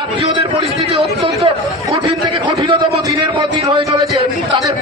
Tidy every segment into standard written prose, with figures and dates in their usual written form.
আত্মীয়দের পরিস্থিতি অত্যন্ত কঠিন থেকে কঠিনতম দিনের পর দিন হয়ে চলেছে। তাদের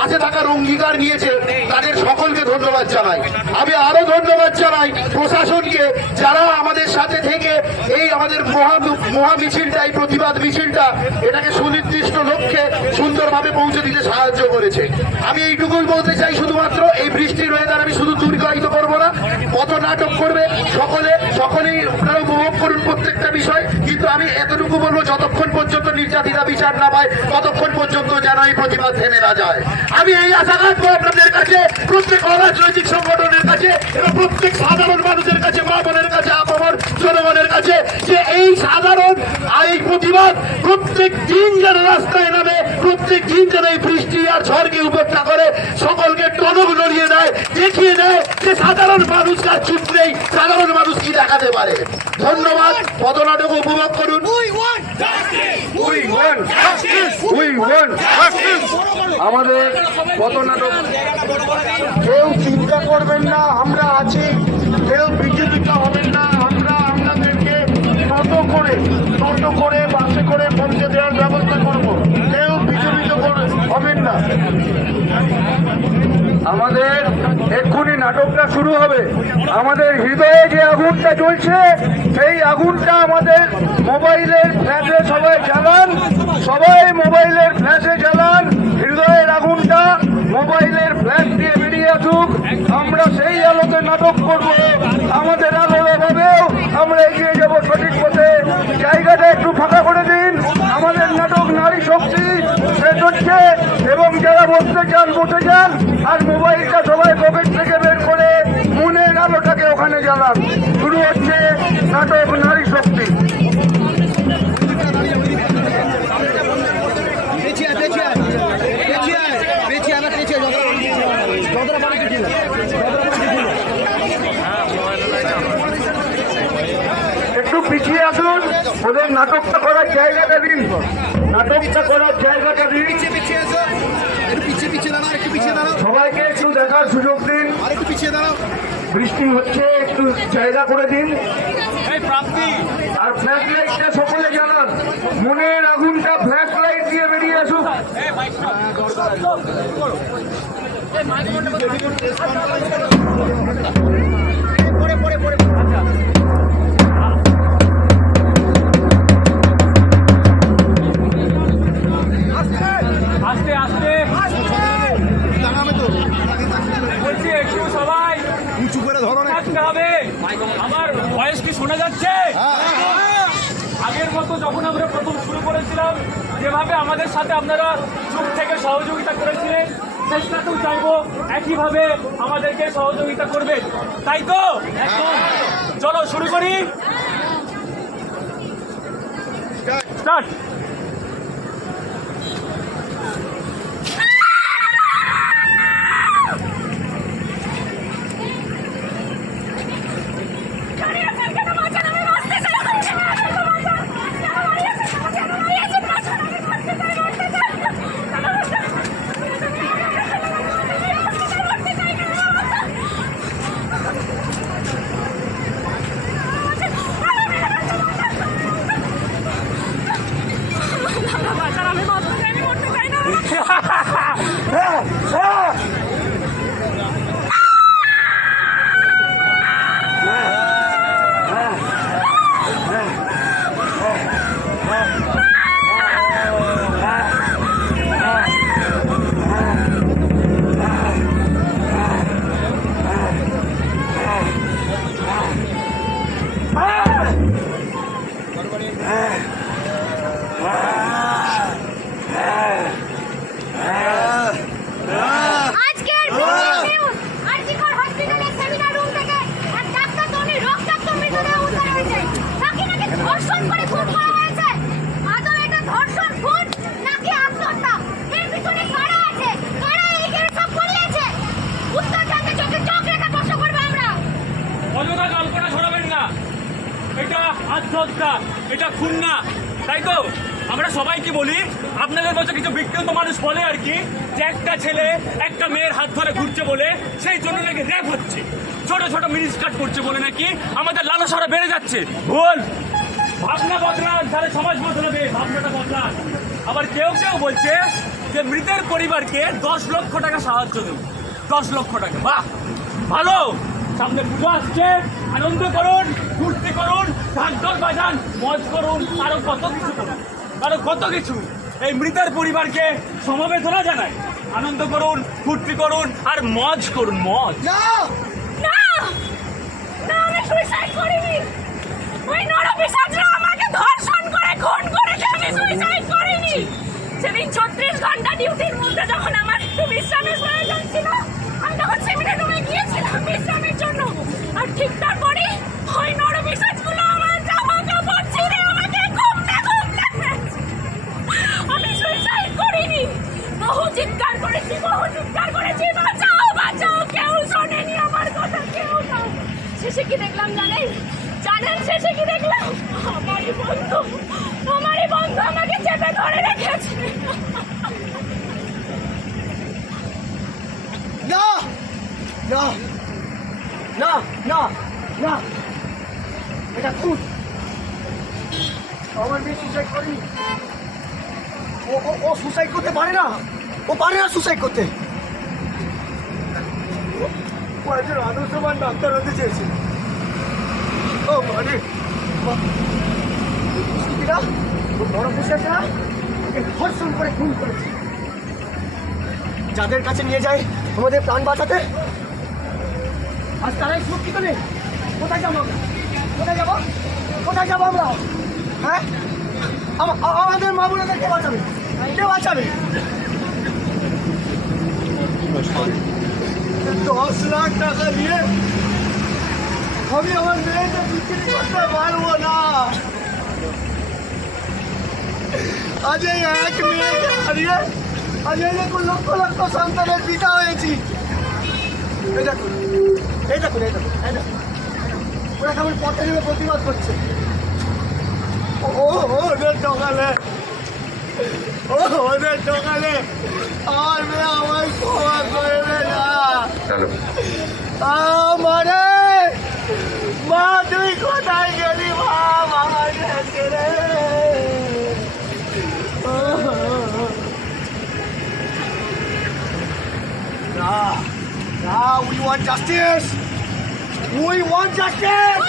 পাশে থাকার অঙ্গীকার নিয়েছে, তাদের সকলকে ধন্যবাদ জানাই। আমি আরো ধন্যবাদ জানাই প্রশাসনকে, যারা আমাদের সাথে থেকে এই আমাদের মহা মিছিলটা, এই প্রতিবাদ মিছিলটা, এটাকে সুনির্দিষ্ট লক্ষ্যে সুন্দরভাবে পৌঁছে দিতে সাহায্য করেছে। আমি এইটুকুই বলতে চাই, শুধুমাত্র এই বৃষ্টির ওয়েদার আমি শুধু দীর্ঘায়িত করবো না, কত নাটক করবে সকলেই আপনারা উপভোগ করুন প্রত্যেকটা বিষয়। কিন্তু আমি এতটুকু বলবো, যতক্ষণ পর্যন্ত নির্যাতিতা বিচার না পায় ততক্ষণ পর্যন্ত যেন এই প্রতিবাদ থেমে না যায়। আমি এই আশা রাখবো আপনাদের কাছে, প্রত্যেক অরাজনৈতিক সংগঠনের কাছে এবং প্রত্যেক সাধারণ মানুষের কাছে, মা বোনের কাছে, আপনার জনগণের কাছে, যে এই সাধারণ এই প্রতিবাদ প্রত্যেক দিন যেন রাস্তায় নামে, প্রত্যেক দিন যেন এই বৃষ্টি আর ঝড়কে উপেক্ষা করে সকলকে টনক নড়িয়ে দেয়, দেখিয়ে দেয় যে সাধারণ মানুষ কাজ চুপ নেই, সাধারণ মানুষ কি দেখাতে পারে। ধন্যবাদ। পদনাটক উপভোগ করুন। আমাদের পদনাটক, কেউ চিন্তা করবেন না, আমরা আছি, কেউ বিজেপিটা হবেন না। আমরা আপনাদেরকে টোটো করে বাসে করে পৌঁছে দেওয়ার ব্যবস্থা করবো, কেউ বিজেপিত হবেন না। আমাদের এক্ষুনি নাটকটা শুরু হবে। আমাদের হৃদয়ে যে আগুনটা জ্বলছে, সেই আগুনটা আমাদের মোবাইলের ফ্ল্যাশে সবাই জ্বালান, মোবাইলের ফ্ল্যাশে জ্বালান। হৃদয়ের আগুনটা মোবাইলের ফ্ল্যাশ দিয়ে বেরিয়ে আসুক, আমরা সেই আলোতে নাটক করব। আমাদের আলোর অভাবেও আমরা এগিয়ে যাব সঠিক পথে। জায়গাটা একটু ফাঁকা করে দিন। আমাদের নাটক নারী শক্তি শেষ হচ্ছে, এবং যারা বসতে চান বসে যান, আর মোবাইলটা সবাই পকেট থেকে বের করে মনের আলোটাকে ওখানে জ্বালান। শুরু হচ্ছে নাটক নারী শক্তি। একটু পিছিয়ে আসুন, ওদের নাটকটা করার জায়গাটা দিন, সবাইকে একটু দেখার সুযোগ দিন। বৃষ্টি হচ্ছে, একটু জায়গা করে দিন। আর ফ্ল্যাশ লাইটটা সকলে জানান, মনের আগুনটা ফ্ল্যাশ লাইট দিয়ে বেরিয়ে আসুক। আমার ভয়েস কি শোনা যাচ্ছে? আগের মতো যখন আমরা প্রথম শুরু করেছিলাম, যেভাবে আমাদের সাথে আপনারা চুপ থেকে সহযোগিতা করেছিলেন, চেষ্টাতেও চাইবো একইভাবে আমাদেরকে সহযোগিতা করবেন, তাই তো? চলো শুরু করি। স্টার্ট। এটা খুন না, তাই তো? আমরা সবাইকে বলি, আপনাদের মতো কিছু বিখ্যাত মানুষ বলে আর কি, যে একটা ছেলে একটা মেয়ের হাত ধরে ঘুরছে বলে সেই জন্য নাকি র্যাপ হচ্ছে, ছোট ছোট মিনি স্কার্ট করছে বলে নাকি আমাদের লালসাটা বেড়ে যাচ্ছে। ভুল। ভাবনা বদলান, তাহলে সমাজ বদলাবে, ভাবনাটা বদলান। আবার কেউ কেউ বলছে যে মৃতের পরিবারকে 10 লক্ষ টাকা সাহায্য দিন। 10 লক্ষ টাকা, বাহ, ভালো। সামনে পুজো আসছে, আনন্দ করুন, ফুর্তি করুন, ঢাকঢোল বাজান, মজ করুন, আরো কত কিছু করুন, আরো কত কিছু। এই মৃতের পরিবারকে সমবেদনা জানাই। আনন্দ করুন, ফুর্তি করুন, আর মজ করুন, মজ। না না, আমি সুইসাইড করিনি। ওই নরপিশাচরা আমাকে ধর্ষণ করে খুন করেছে, আমি সুইসাইড করিনি। সেদিন 36 ঘন্টা ডিউটির মধ্যে যখন আমার একটু বিশ্রামের প্রয়োজন ছিল, আমি তখন সেমিনার রুমে গিয়েছিলাম বিশ্রামের জন্য। আর ঠিক তারপরে ওই নরপিশাচগুলো আমার জামা কাপড় ছিঁড়ে আমাকে ঘুমতে ঘুমতে। আমি সুইসাইড করিনি। বহু চিৎকার করেছি, বাঁচাও বাঁচাও, কেউ শোনেনি আমার কথা, কেউ না। শেষে কি দেখলাম জানেন? শেষে কি দেখলাম? আমারই বন্ধু আমাকে চেপে ধরে রেখেছে। না না না না না, এটা খুব আমার মেয়ে সুসাইড করেনি। ও সুসাইড করতে পারে না, ও পারে না সুসাইড করতে। ও একজন আদর্শবান ডাক্তার হতে চেয়েছে। ও মানে বড় পুষেরা ওকে ধর্ষণ করে খুন করেছে। যাদের কাছে নিয়ে যায় আমাদের প্রাণ বাঁচাতে, আজ তারাই সুরক্ষিত নেই। কোথায় যাবো আমরা? কোথায় যাবো আমরা? হ্যাঁ, আমাদের মা বোনেদের কে বাঁচাবে? 10 লাখ টাকা দিয়ে আমি আমার মেয়েকে বিক্রি করতে পারবো না। আজ এই এক মেয়েকে হারিয়ে আজ এই দেখুন লক্ষ লক্ষ সন্তানের পিতা হয়েছি। এই দেখুন ওরা কেমন পথে নেমে প্রতিবাদ করছে। ওদের ঠকালে আমার মেয়ে আমায় ক্ষমা করবে না। আমারে মা, তুই কোথায় গেলি মা? আমাকে ছেড়ে না, we want justice. We want justice.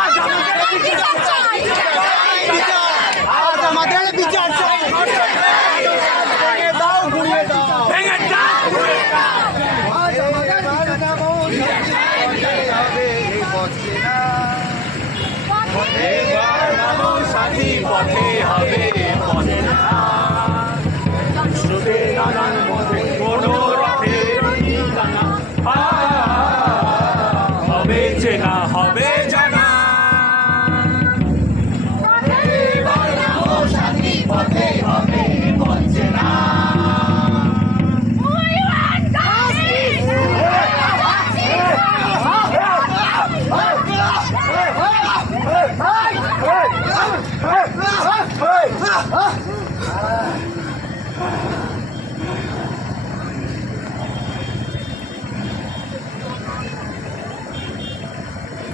আজ আমাদের বিচার চাই। দাও, ঘুরিয়ে দাও। আজ আমাদের সাথী পথে হবে পথে না, স্রোতে নানান মতে কোনো রথের ঠিকানা, হবে চেনা হবে জানা। সাথী পথে হবে পথে না।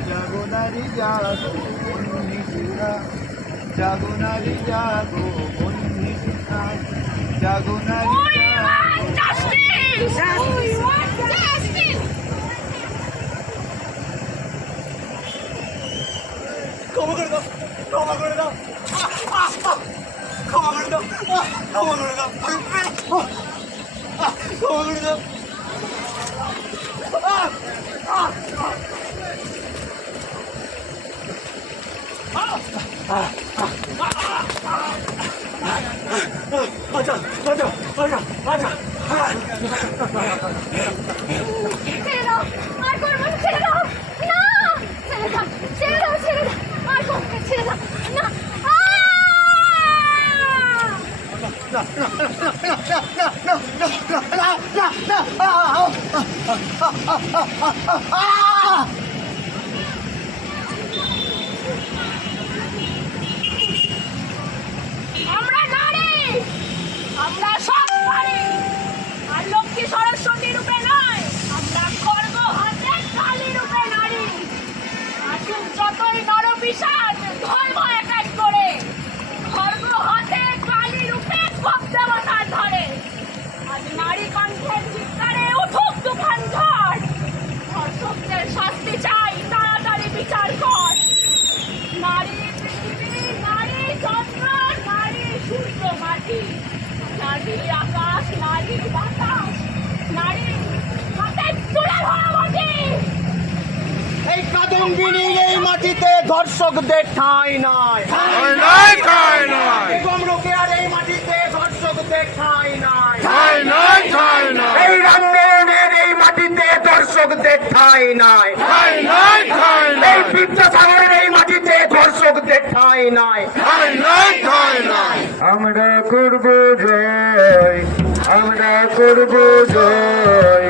জাগো নারী জাগো, জাগো নারী ক্ষমা করে দাও, ক্ষমা করে দাও, ক্ষমা করে দাও, ক্ষমা করে দাও, ক্ষমা করে দাও। আচ্ছা আচ্ছা আচ্ছা আচ্ছা, ছেড়ে দাও, আর করবো না, ছেড়ে দাও না, ছেড়ে দাও, আর করবো না, ছেড়ে দাও না। আমরা নারী, আমরা সব পারি, আর লক্ষ্মী সরস্বতী রূপে নয়, আমরা খড়গ হাতে কালী রূপে নয়। বিষাদ ধর্ম এক এক করে, ধর্ম হাতে কালি রূপে সব দেবতার ধরে। আজ নারী কণ্ঠের চিৎকারে উঠুক তুফান ঝড়, ধর্ষকদের শাস্তি চাই, তাড়াতাড়ি বিচার কর। নারী পৃথিবী, নারী চন্দ্র, নারী সূর্য মাটি, নারী আকাশ, নারী বাতাস, নারী হাতে তুলে ধরা মাটি। এই কাদম্বিনীর এই মাটিতে ধর্ষকদের ঠাঁই নাই, এবং রোকেয়ার এই মাটিতে ধর্ষকদের ঠাঁই নাই, এই রামমোহনের এই মাটিতে ধর্ষকদের ঠাঁই নাই, এই বিদ্যাসাগরের এই মাটিতে ধর্ষকদের ঠাঁই নাই। আমরা করব জয়, আমরা করব জয়,